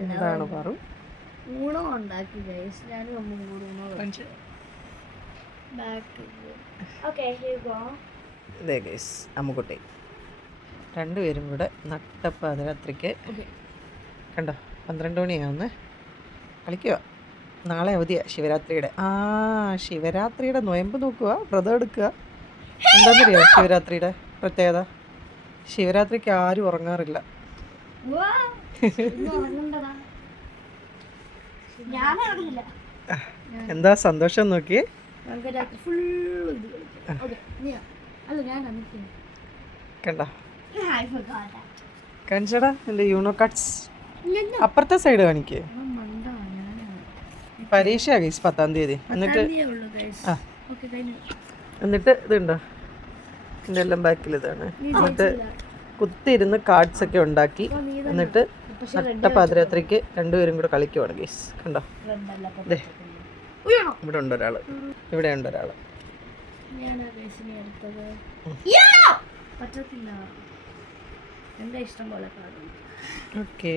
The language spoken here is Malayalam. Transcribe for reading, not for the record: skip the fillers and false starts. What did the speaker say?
എന്താണ് പറു ഊണോ ഉണ്ടാക്കി ഗൈസ്. ഞാനും അമ്മ കൂടി ഊണോ ഇതേ ഗൈസ് അമ്മുക്കുട്ടി രണ്ടുപേരും കൂടെ നട്ടപ്പാതിരാത്രിക്ക് കണ്ടോ 12 മണിയാവുന്നേ കളിക്കുക. നാളെ അവധിയാ ശിവരാത്രിയുടെ. ശിവരാത്രിയുടെ നൊയമ്പ് നോക്കുക, വ്രതം എടുക്കുക. എന്താണെന്നറിയോ ശിവരാത്രിയുടെ പ്രത്യേകത? ശിവരാത്രിക്ക് ആരും ഉറങ്ങാറില്ല. എന്താ സന്തോഷം നോക്കിയേ. കണ്ടോ കാണിച്ചടാ എൻ്റെ യൂണോ കട്ട്സ്. അപ്പുറത്തെ സൈഡ് കാണിക്കേ. പരീക്ഷ ഗൈസ് 10-ാം തീയതി. എന്നിട്ട് ഇതുണ്ടോ എൻ്റെ എല്ലാം ബാക്കിൽ ഇതാണ്. എന്നിട്ട് കുത്തിയിരുന്ന് കാർഡ്സ് ഒക്കെ ഉണ്ടാക്കി എന്നിട്ട് നട്ടപ്പാതിരാത്രിക്ക് രണ്ടുപേരും കൂടെ കളിക്കുവാണ് ഗൈസ്. കണ്ടോ ഇവിടെ ഉണ്ട് ഒരാള്, ഇവിടെ ഉണ്ട് ഒരാള്. പറ്റത്തില്ല, എന്റെ ഇഷ്ടം പോലെ. ഓക്കേ.